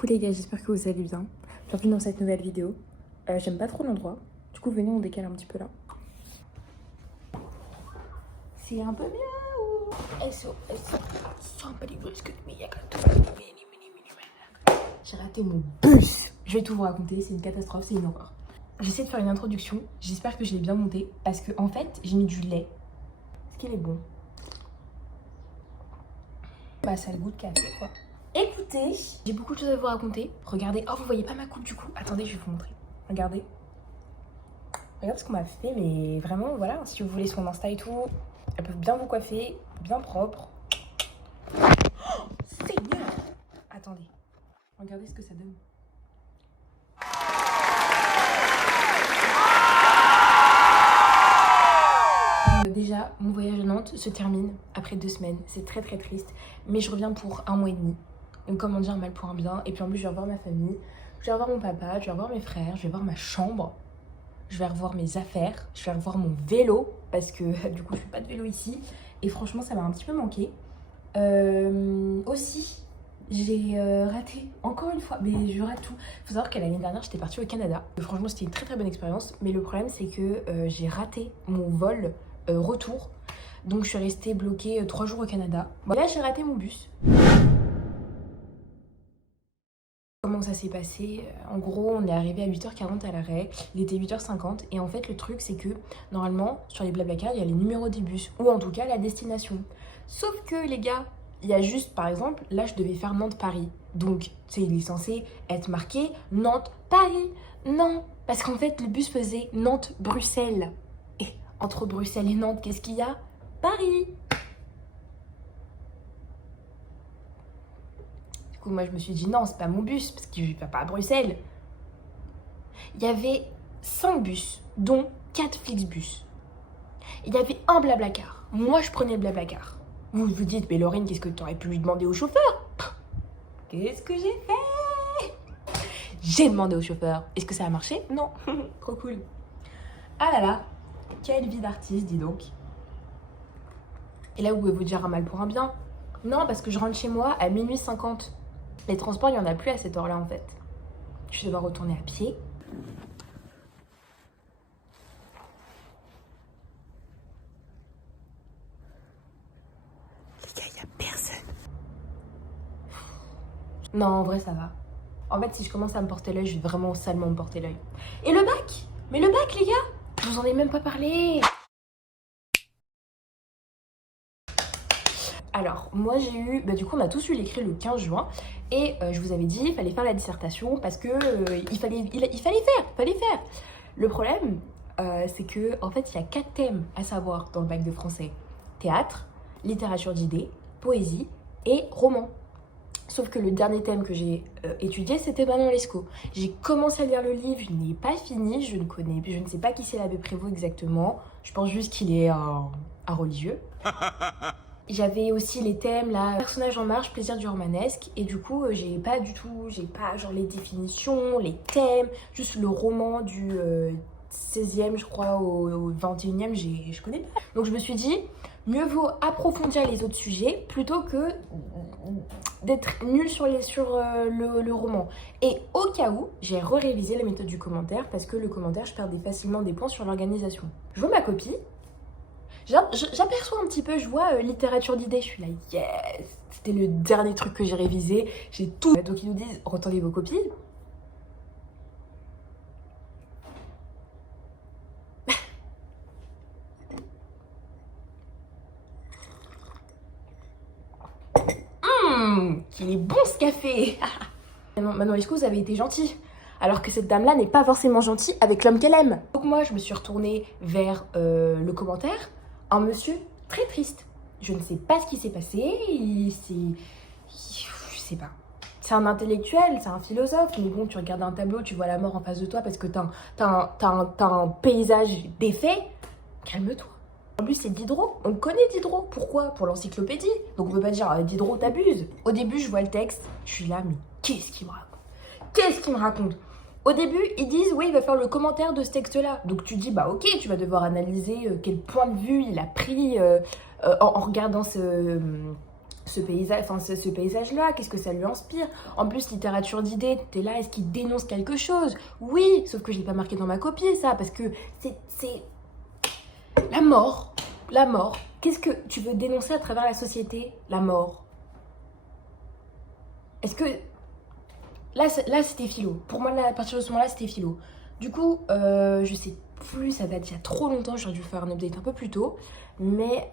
Coucou les gars, j'espère que vous allez bien. Bienvenue dans cette nouvelle vidéo. J'aime pas trop l'endroit. Du coup, venez, on décale un petit peu là. C'est un peu bien. J'ai raté mon bus. Je vais tout vous raconter, c'est une catastrophe, c'est une horreur. J'essaie de faire une introduction. J'espère que je l'ai bien montée. Parce que en fait, j'ai mis du lait. Est-ce qu'il est bon? Bah, ça a le goût de café, quoi. Écoutez, j'ai beaucoup de choses à vous raconter. Regardez. Oh, vous voyez pas ma coupe du coup? Attendez, je vais vous montrer. Regardez. Regarde ce qu'on m'a fait, mais vraiment, voilà. Si vous voulez son Insta et tout, elles peuvent bien vous coiffer, bien propre. Oh, Seigneur! Attendez. Regardez ce que ça donne. Déjà, mon voyage à Nantes se termine après 2 semaines. C'est très très triste. Mais je reviens pour 1 mois et demi. Donc comment dire, mal pour un bien. Et puis en plus, je vais revoir ma famille. Je vais revoir mon papa, je vais revoir mes frères, je vais voir ma chambre. Je vais revoir mes affaires. Je vais revoir mon vélo. Parce que du coup, je fais pas de vélo ici. Et franchement, ça m'a un petit peu manqué. Aussi, j'ai raté encore une fois. Mais je rate tout. Faut savoir qu'à l'année dernière, j'étais partie au Canada. Franchement, c'était une très très bonne expérience. Mais le problème, c'est que j'ai raté mon vol retour. Donc je suis restée bloquée 3 jours au Canada. Bon, là j'ai raté mon bus. Comment ça s'est passé? En gros, on est arrivé à 8h40 à l'arrêt, il était 8h50 et en fait le truc c'est que normalement sur les Blablacar il y a les numéros des bus ou en tout cas la destination. Sauf que les gars, il y a juste par exemple, là je devais faire Nantes-Paris. Donc c'est il est censé être marqué Nantes-Paris. Non, parce qu'en fait le bus faisait Nantes-Bruxelles. Et entre Bruxelles et Nantes, qu'est-ce qu'il y a? Paris. Du coup, moi, je me suis dit non, c'est pas mon bus, parce que je vais pas à Bruxelles. Il y avait 5 bus, dont 4 Flixbus. Il y avait un Blablacar. Moi, je prenais le Blablacar. Vous vous dites, mais Laurine, qu'est-ce que tu aurais pu lui demander au chauffeur? Qu'est-ce que j'ai fait? J'ai demandé au chauffeur. Est-ce que ça a marché? Non. Trop cool. Ah là là, quelle vie d'artiste, dis donc. Et là, vous pouvez vous dire un mal pour un bien. Non, parce que je rentre chez moi à minuit 50. Les transports, il n'y en a plus à cette heure-là, en fait. Je vais devoir retourner à pied. Les gars, il n'y a personne. Non, en vrai, ça va. En fait, si je commence à me porter l'œil, je vais vraiment salement me porter l'œil. Et le bac? Mais le bac, les gars, je vous en ai même pas parlé. Alors, moi j'ai eu, du coup on a tous eu l'écrit le 15 juin et je vous avais dit il fallait faire la dissertation parce que il fallait faire. Le problème, c'est que en fait il y a 4 thèmes à savoir dans le bac de français. Théâtre, littérature d'idées, poésie et roman. Sauf que le dernier thème que j'ai étudié, c'était Manon Lescaut. J'ai commencé à lire le livre, je n'ai pas fini, je ne sais pas qui c'est l'abbé Prévost exactement. Je pense juste qu'il est un religieux. J'avais aussi les thèmes, là, personnage en marche, plaisir du romanesque. Et du coup, j'ai pas genre les définitions, les thèmes, juste le roman du 16e, je crois, au 21e, je connais pas. Donc je me suis dit, mieux vaut approfondir les autres sujets plutôt que d'être nul sur le roman. Et au cas où, j'ai révisé la méthode du commentaire parce que le commentaire, je perdais facilement des points sur l'organisation. Je vois ma copie. J'aperçois un petit peu, je vois littérature d'idées, je suis là, yes! C'était le dernier truc que j'ai révisé, j'ai tout. Donc ils nous disent, retendez vos copies. Qu'il est bon ce café! Manon Lescaut, vous avez été gentil. Alors que cette dame-là n'est pas forcément gentille avec l'homme qu'elle aime. Donc moi, je me suis retournée vers le commentaire. Un monsieur très triste. Je ne sais pas ce qui s'est passé. Je sais pas. C'est un intellectuel, c'est un philosophe. Mais bon, tu regardes un tableau, tu vois la mort en face de toi parce que t'as un paysage défait. Calme-toi. En plus, c'est Diderot. On connaît Diderot. Pourquoi? Pour l'encyclopédie. Donc on peut pas dire Diderot, t'abuses. Au début, je vois le texte. Je suis là, mais qu'est-ce qu'il me raconte? Qu'est-ce qu'il me raconte? Au début, ils disent, oui, il va faire le commentaire de ce texte-là. Donc tu dis, bah ok, tu vas devoir analyser quel point de vue il a pris en regardant ce paysage-là, qu'est-ce que ça lui inspire? En plus, littérature d'idées, t'es là, est-ce qu'il dénonce quelque chose? Oui, sauf que je l'ai pas marqué dans ma copie, ça, parce que c'est la mort. La mort. Qu'est-ce que tu veux dénoncer à travers la société? La mort. Est-ce que... Là, c'était philo. Pour moi, là, à partir de ce moment-là, c'était philo. Du coup, je sais plus, ça date d'il y a trop longtemps, j'aurais dû faire un update un peu plus tôt. Mais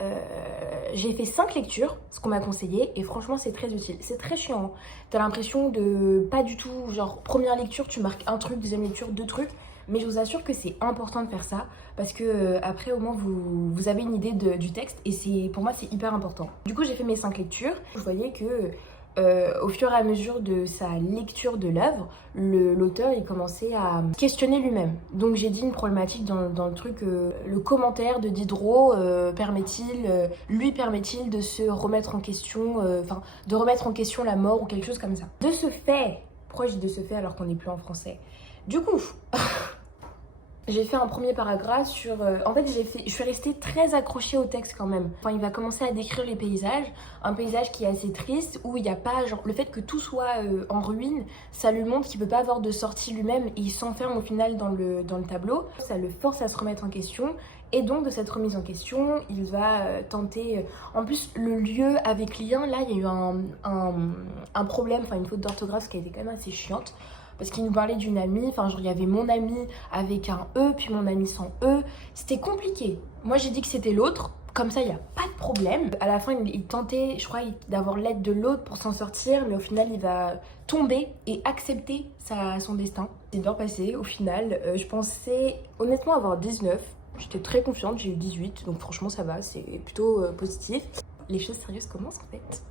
j'ai fait 5 lectures, ce qu'on m'a conseillé, et franchement, c'est très utile. C'est très chiant. T'as l'impression de pas du tout, genre, première lecture, tu marques un truc, deuxième lecture, 2 trucs. Mais je vous assure que c'est important de faire ça, parce que après, au moins, vous avez une idée du texte, et pour moi, c'est hyper important. Du coup, j'ai fait mes 5 lectures. Je voyais que... au fur et à mesure de sa lecture de l'œuvre, l'auteur il commençait à questionner lui-même. Donc j'ai dit une problématique dans le truc, le commentaire de Diderot lui permet-il de se remettre en question, de remettre en question la mort ou quelque chose comme ça. De ce fait, pourquoi je dis de ce fait alors qu'on n'est plus en français? Du coup, j'ai fait un premier paragraphe sur... en fait, je suis restée très accrochée au texte quand même. Enfin, il va commencer à décrire les paysages. Un paysage qui est assez triste, où il n'y a pas... Genre, le fait que tout soit en ruine, ça lui montre qu'il ne peut pas avoir de sortie lui-même. Et il s'enferme au final dans le tableau. Ça le force à se remettre en question. Et donc, de cette remise en question, il va tenter... En plus, le lieu avec lien, là, il y a eu un problème, enfin une faute d'orthographe qui a été quand même assez chiante. Parce qu'il nous parlait d'une amie, enfin genre il y avait mon amie avec un E, puis mon amie sans E. C'était compliqué. Moi j'ai dit que c'était l'autre, comme ça il n'y a pas de problème. À la fin il tentait, je crois, d'avoir l'aide de l'autre pour s'en sortir, mais au final il va tomber et accepter son destin. C'est bien passé au final. Je pensais honnêtement avoir 19. J'étais très confiante, j'ai eu 18, donc franchement ça va, c'est plutôt positif. Les choses sérieuses commencent en fait.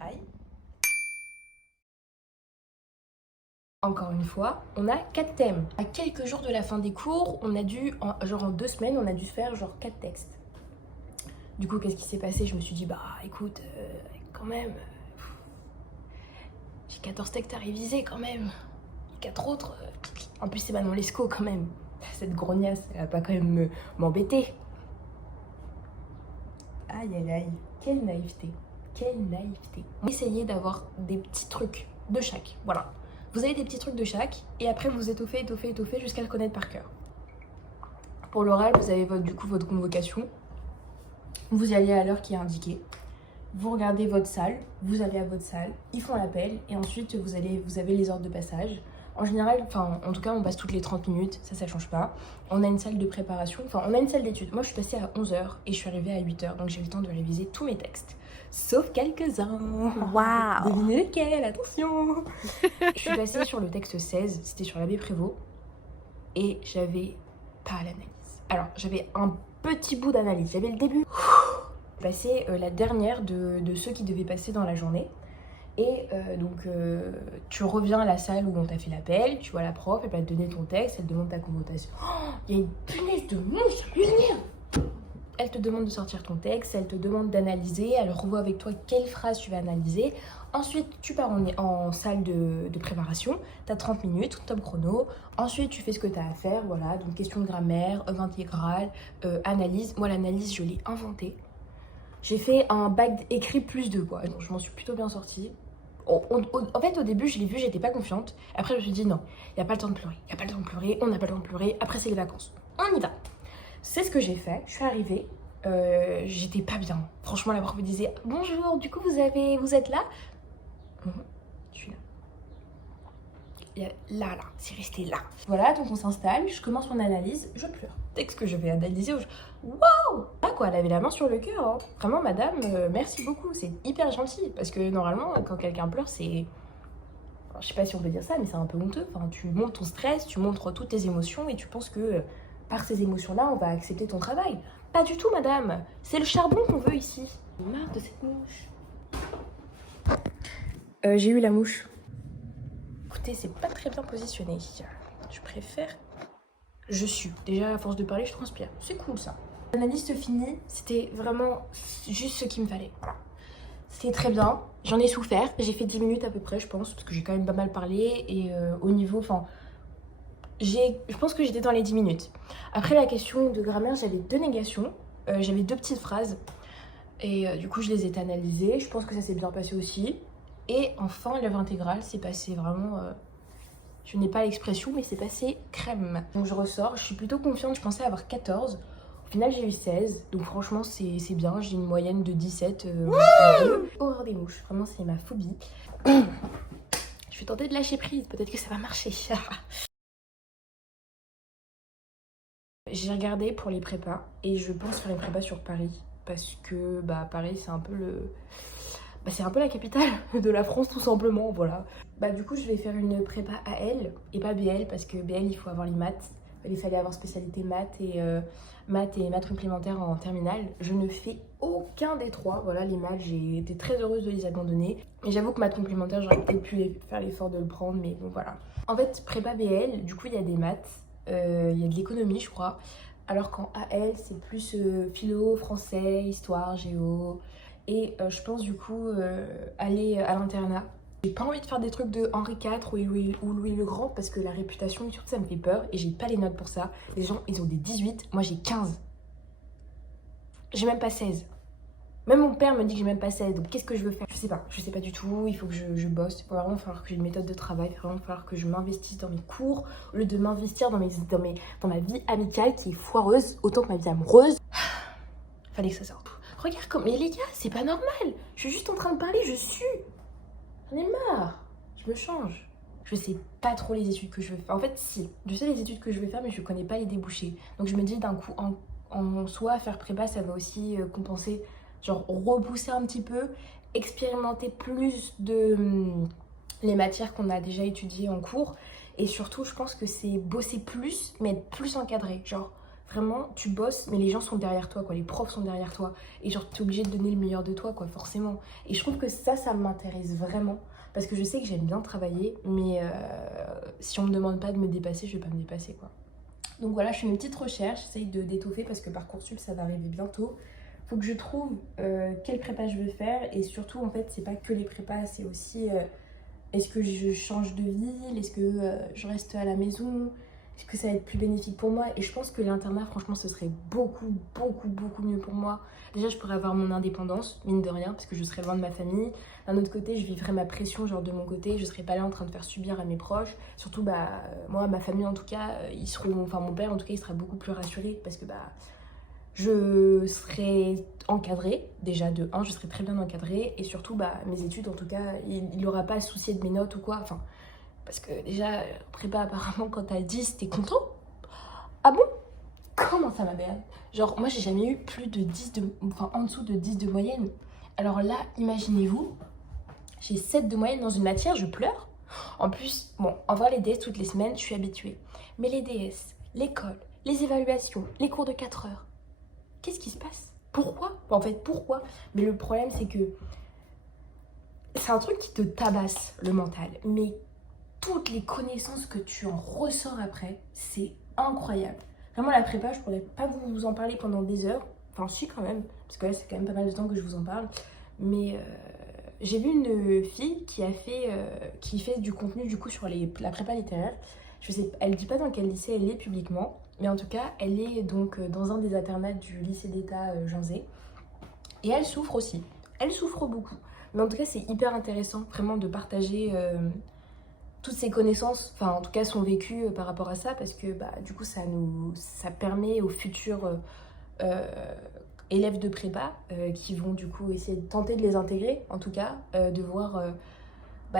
Aïe. Encore une fois, on a 4 thèmes. À quelques jours de la fin des cours, on a dû, en 2 semaines, on a dû faire genre 4 textes. Du coup, qu'est-ce qui s'est passé? Je me suis dit, bah écoute, quand même, j'ai 14 textes à réviser quand même. 4 autres, en plus c'est Manon Lescaut quand même. Cette grognasse, elle va pas quand même m'embêter. Aïe aïe aïe, quelle naïveté, quelle naïveté. On va essayer d'avoir des petits trucs de chaque, voilà. Vous avez des petits trucs de chaque et après vous étoffez jusqu'à le connaître par cœur. Pour l'oral, vous avez votre convocation. Vous y allez à l'heure qui est indiquée. Vous regardez votre salle, vous allez à votre salle, ils font l'appel et ensuite vous avez les ordres de passage. En général, en tout cas, on passe toutes les 30 minutes, ça change pas. On a une salle de préparation, on a une salle d'études. Moi, je suis passée à 11h et je suis arrivée à 8h, donc j'ai eu le temps de réviser tous mes textes. Sauf quelques-uns. Waouh! Devinez lequel, attention. Je suis passée sur le texte 16, c'était sur l'abbé Prévost, et j'avais pas l'analyse. Alors, j'avais un petit bout d'analyse, j'avais le début. J'ai passé la dernière de ceux qui devaient passer dans la journée. Et tu reviens à la salle où on t'a fait l'appel, tu vois la prof, elle va te donner ton texte, elle te demande ta convocation. Oh, il y a une punaise de mouche à venir. Elle te demande de sortir ton texte, elle te demande d'analyser, elle revoit avec toi quelle phrase tu vas analyser. Ensuite, tu pars en salle de préparation, tu as 30 minutes, top chrono. Ensuite, tu fais ce que tu as à faire, voilà, donc question de grammaire, œuvre intégrale, analyse. Moi, l'analyse, je l'ai inventée. J'ai fait un bac écrit +2, quoi. Donc, je m'en suis plutôt bien sortie. En fait, au début, je l'ai vu, j'étais pas confiante. Après, je me suis dit non, il n'y a pas le temps de pleurer. Il n'y a pas le temps de pleurer, on n'a pas le temps de pleurer. Après, c'est les vacances. On y va. C'est ce que j'ai fait. Je suis arrivée. J'étais pas bien. Franchement, la prof me disait bonjour, du coup, vous êtes là? Je suis là. Là, c'est resté là. Voilà, donc on s'installe. Je commence mon analyse. Je pleure. Texte que je vais analyser. Waouh! Ah quoi, elle avait la main sur le cœur. Hein. Vraiment, madame, merci beaucoup. C'est hyper gentil. Parce que normalement, quand quelqu'un pleure, c'est... Enfin, je sais pas si on peut dire ça, mais c'est un peu honteux. Enfin, tu montres ton stress, tu montres toutes tes émotions et tu penses que par ces émotions-là, on va accepter ton travail. Pas du tout, madame. C'est le charbon qu'on veut ici. J'ai marre de cette mouche. J'ai eu la mouche. Écoutez, c'est pas très bien positionné. Je préfère... Je sue. Déjà, à force de parler, je transpire. C'est cool, ça. L'analyse se finit. C'était vraiment juste ce qu'il me fallait. Voilà. C'était très bien. J'en ai souffert. J'ai fait 10 minutes à peu près, je pense, parce que j'ai quand même pas mal parlé. Et au niveau... je pense que j'étais dans les 10 minutes. Après la question de grammaire, j'avais 2 négations. J'avais 2 petites phrases. Et du coup, je les ai analysés. Je pense que ça s'est bien passé aussi. Et enfin, l'œuvre intégrale, c'est passé vraiment... je n'ai pas l'expression, mais c'est passé crème. Donc je ressors, je suis plutôt confiante, je pensais avoir 14. Au final, j'ai eu 16. Donc franchement, c'est bien. J'ai une moyenne de 17. Horreur des mouches. Vraiment, c'est ma phobie. Je vais tenter de lâcher prise. Peut-être que ça va marcher. J'ai regardé pour les prépas et je pense faire une prépa sur Paris parce que Paris c'est un peu c'est un peu la capitale de la France tout simplement, voilà. Du coup je vais faire une prépa AL et pas BL parce que BL il faut avoir les maths. Il fallait avoir spécialité maths et maths complémentaires en terminale. Je ne fais aucun des trois, voilà les maths j'ai été très heureuse de les abandonner. Mais j'avoue que maths complémentaires j'aurais peut-être pu faire l'effort de le prendre mais bon voilà. En fait prépa BL du coup il y a des maths. Il y a de l'économie je crois, alors qu'en AL c'est plus philo, français, histoire, géo, et je pense du coup aller à l'internat. J'ai pas envie de faire des trucs de Henri IV ou Louis le Grand parce que la réputation et tout ça me fait peur et j'ai pas les notes pour ça. Les gens ils ont des 18, moi j'ai 15. J'ai même pas 16. Même mon père me dit que j'ai même pas 16, donc qu'est-ce que je veux faire? Je sais pas du tout, il faut que je bosse, il va vraiment falloir que j'ai une méthode de travail, il va vraiment falloir que je m'investisse dans mes cours, au lieu de m'investir dans ma vie amicale qui est foireuse, autant que ma vie amoureuse. Fallait que ça sorte. Regarde comme, mais les gars, c'est pas normal, je suis juste en train de parler, je sue. J'en ai marre, je me change. Je sais pas trop les études que je veux faire, en fait si, je sais les études que je veux faire mais je connais pas les débouchés. Donc je me dis d'un coup, en soi, faire prépa ça va aussi compenser. Genre repousser un petit peu, expérimenter plus de les matières qu'on a déjà étudiées en cours. Et surtout, je pense que c'est bosser plus, mais être plus encadré. Genre, vraiment, tu bosses, mais les gens sont derrière toi, quoi. Les profs sont derrière toi. Et genre, t'es obligé de donner le meilleur de toi, quoi, forcément. Et je trouve que ça m'intéresse vraiment. Parce que je sais que j'aime bien travailler, mais si on me demande pas de me dépasser, je vais pas me dépasser, quoi. Donc voilà, je fais une petite recherche, j'essaye d'étoffer parce que Parcoursup, ça va arriver bientôt. Faut que je trouve quelle prépa je veux faire et surtout en fait c'est pas que les prépas, c'est aussi est-ce que je change de ville, est-ce que je reste à la maison, est-ce que ça va être plus bénéfique pour moi. Et je pense que l'internat franchement ce serait beaucoup mieux pour moi. Déjà je pourrais avoir mon indépendance, mine de rien, parce que je serais loin de ma famille. D'un autre côté je vivrais ma pression genre de mon côté, je serais pas là en train de faire subir à mes proches. Surtout moi ma famille en tout cas, ils seront, enfin mon père en tout cas il sera beaucoup plus rassuré parce que je serai encadrée, déjà de 1, je serai très bien encadrée et surtout mes études en tout cas, il n'aura pas à se soucier de mes notes ou quoi, enfin, parce que déjà, prépa apparemment quand t'as 10, t'es content? Ah bon? Comment ça ma belle? Genre moi j'ai jamais eu plus de 10 enfin en dessous de 10 de moyenne. Alors là, imaginez-vous, j'ai 7 de moyenne dans une matière, je pleure. En plus, bon, en vrai les DS toutes les semaines, je suis habituée. Mais les DS, l'école, les évaluations, les cours de 4 heures, qu'est-ce qui se passe? Pourquoi? En fait, pourquoi? Mais le problème, c'est que c'est un truc qui te tabasse le mental. Mais toutes les connaissances que tu en ressors après, c'est incroyable. Vraiment, la prépa, je pourrais pas vous en parler pendant des heures. Enfin, si, quand même. Parce que là, c'est quand même pas mal de temps que je vous en parle. Mais j'ai vu une fille qui fait du contenu, du coup, sur la prépa littéraire. Je sais, elle dit pas dans quel lycée elle est publiquement. Mais en tout cas, elle est donc dans un des internats du lycée d'État Jean Zay. Et elle souffre aussi. Elle souffre beaucoup. Mais en tout cas, c'est hyper intéressant vraiment de partager toutes ses connaissances, enfin en tout cas son vécu par rapport à ça, parce que du coup ça permet aux futurs élèves de prépa qui vont du coup essayer de tenter de les intégrer, en tout cas, de voir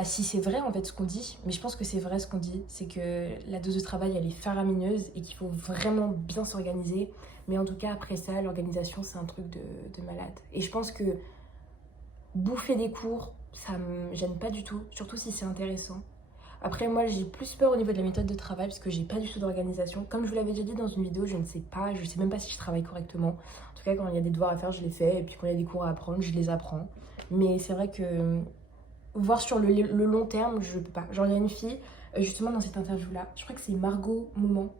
si c'est vrai en fait ce qu'on dit. Mais je pense que c'est vrai ce qu'on dit, c'est que la dose de travail elle est faramineuse et qu'il faut vraiment bien s'organiser. Mais en tout cas après ça, l'organisation c'est un truc de malade. Et je pense que bouffer des cours, ça me gêne pas du tout, surtout si c'est intéressant. Après moi j'ai plus peur au niveau de la méthode de travail parce que j'ai pas du tout d'organisation. Comme je vous l'avais déjà dit dans une vidéo, je ne sais pas, je sais même pas si je travaille correctement. En tout cas quand il y a des devoirs à faire je les fais et puis quand il y a des cours à apprendre je les apprends. Mais c'est vrai que voir sur le long terme je peux pas. Genre il y a une fille justement dans cette interview là, je crois que c'est Margot Moments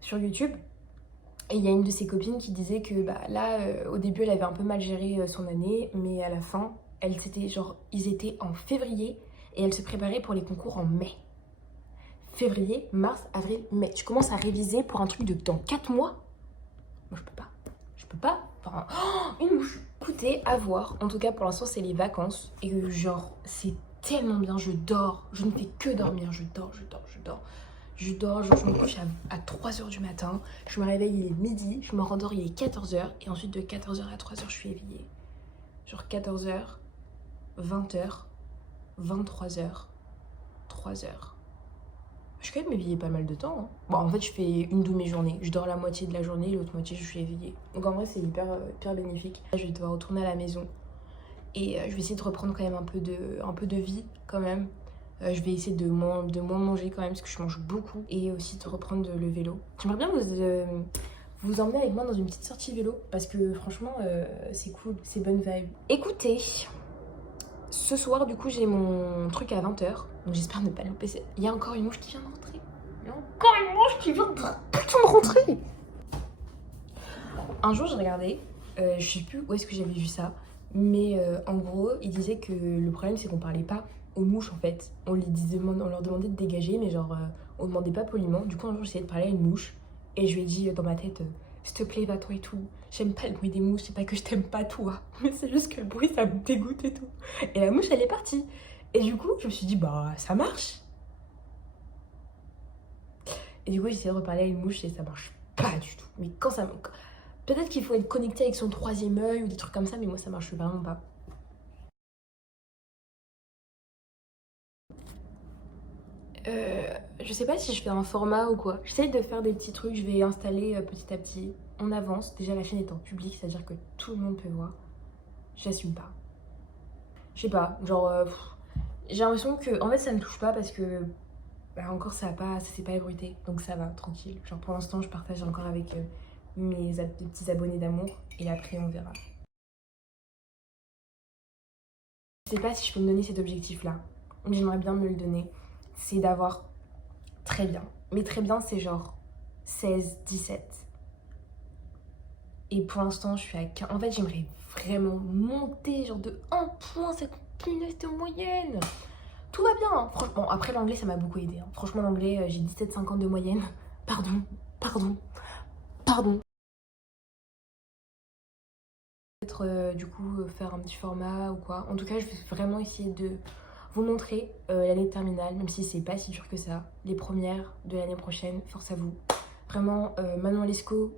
sur YouTube. Et il y a une de ses copines qui disait que au début elle avait un peu mal géré son année, mais à la fin, ils étaient en février et elle se préparait pour les concours en mai. février, mars, avril, mai. Tu commences à réviser pour un truc de dans 4 mois. Moi, je peux pas. Je peux pas. Enfin, une mouche. Écoutez, à voir. En tout cas, pour l'instant, c'est les vacances. Et genre, c'est tellement bien. Je dors. Je ne fais que dormir. Je dors. Genre, je me couche à 3h du matin. Je me réveille, il est midi. Je me rendors, il est 14h. Et ensuite, de 14h à 3h, je suis éveillée. Genre 14h, 20h, 23h, 3h. Je suis quand même éveillée pas mal de temps. Hein. Bon, en fait, je fais une demi-journée. Je dors la moitié de la journée, l'autre moitié, je suis éveillée. Donc en vrai, c'est hyper bénéfique. Je vais devoir retourner à la maison. Et je vais essayer de reprendre quand même un peu de vie, quand même. Je vais essayer de moins manger quand même, parce que je mange beaucoup. Et aussi de reprendre le vélo. J'aimerais bien vous emmener avec moi dans une petite sortie vélo. Parce que franchement, c'est cool, c'est bonne vibe. Écoutez, ce soir, du coup, j'ai mon truc à 20h. Donc j'espère ne pas louper. Il y a encore une mouche qui vient de rentrer. Il y a encore une mouche qui vient de rentrer. Un jour, j'ai regardé. Je sais plus où est-ce que j'avais vu ça. Mais en gros, il disait que le problème, c'est qu'on parlait pas aux mouches, en fait. On leur demandait de dégager, mais genre, on demandait pas poliment. Du coup, un jour, j'essayais de parler à une mouche. Et je lui ai dit dans ma tête, s'il te plaît, va-toi et tout. J'aime pas le bruit des mouches, c'est pas que je t'aime pas toi. Mais c'est juste que le bruit, ça me dégoûte et tout. Et la mouche, elle est partie. Et du coup, je me suis dit, bah, ça marche. Et du coup, j'ai essayé de reparler à une mouche et ça marche pas du tout. Mais quand ça... Peut-être qu'il faut être connecté avec son troisième œil ou des trucs comme ça, mais moi, ça marche vraiment pas. Je sais pas si je fais un format ou quoi. J'essaye de faire des petits trucs, je vais installer petit à petit. On avance. Déjà, la chaîne est en public, c'est-à-dire que tout le monde peut voir. J'assume pas. Je sais pas, genre... j'ai l'impression que... En fait, ça me touche pas parce que... Bah, encore, ça s'est pas ébruité. Donc ça va, tranquille. Genre, pour l'instant, je partage encore avec mes petits abonnés d'amour. Et après, on verra. Je sais pas si je peux me donner cet objectif-là. Mais j'aimerais bien me le donner. C'est d'avoir très bien. Mais très bien, c'est genre 16, 17. Et pour l'instant, je suis à 15. En fait, j'aimerais vraiment monter genre de 1 point cette punaise de moyenne. Tout va bien. Hein. Franchement, après l'anglais, ça m'a beaucoup aidé. Hein. Franchement, l'anglais, j'ai 17,50 de moyenne. Pardon. Peut-être du coup faire un petit format ou quoi. En tout cas, je vais vraiment essayer de vous montrer l'année de terminale, même si c'est pas si dur que ça. Les premières de l'année prochaine, force à vous. Vraiment, Manon Lescaut,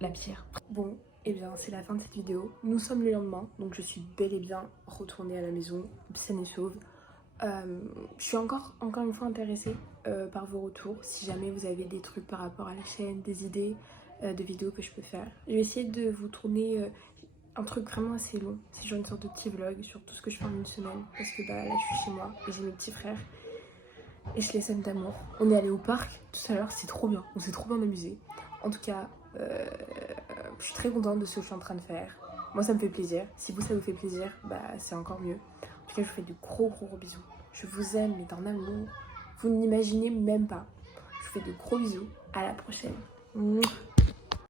la pierre. Bon, et bien c'est la fin de cette vidéo. Nous sommes le lendemain, donc je suis bel et bien retournée à la maison, saine et sauve. Je suis encore une fois intéressée par vos retours. Si jamais vous avez des trucs par rapport à la chaîne, des idées de vidéos que je peux faire. Je vais essayer de vous tourner un truc vraiment assez long. C'est genre une sorte de petit vlog sur tout ce que je fais en une semaine. Parce que bah là je suis chez moi et j'ai mes petits frères. Et je les aime d'amour. On est allé au parc tout à l'heure, c'est trop bien. On s'est trop bien amusé. En tout cas, je suis très contente de ce que je suis en train de faire. Moi ça me fait plaisir. Si vous ça vous fait plaisir, bah c'est encore mieux. En tout cas je vous fais de gros bisous. Je vous aime mais d'un amour. Vous n'imaginez même pas. Je vous fais de gros bisous. À la prochaine. Mouah.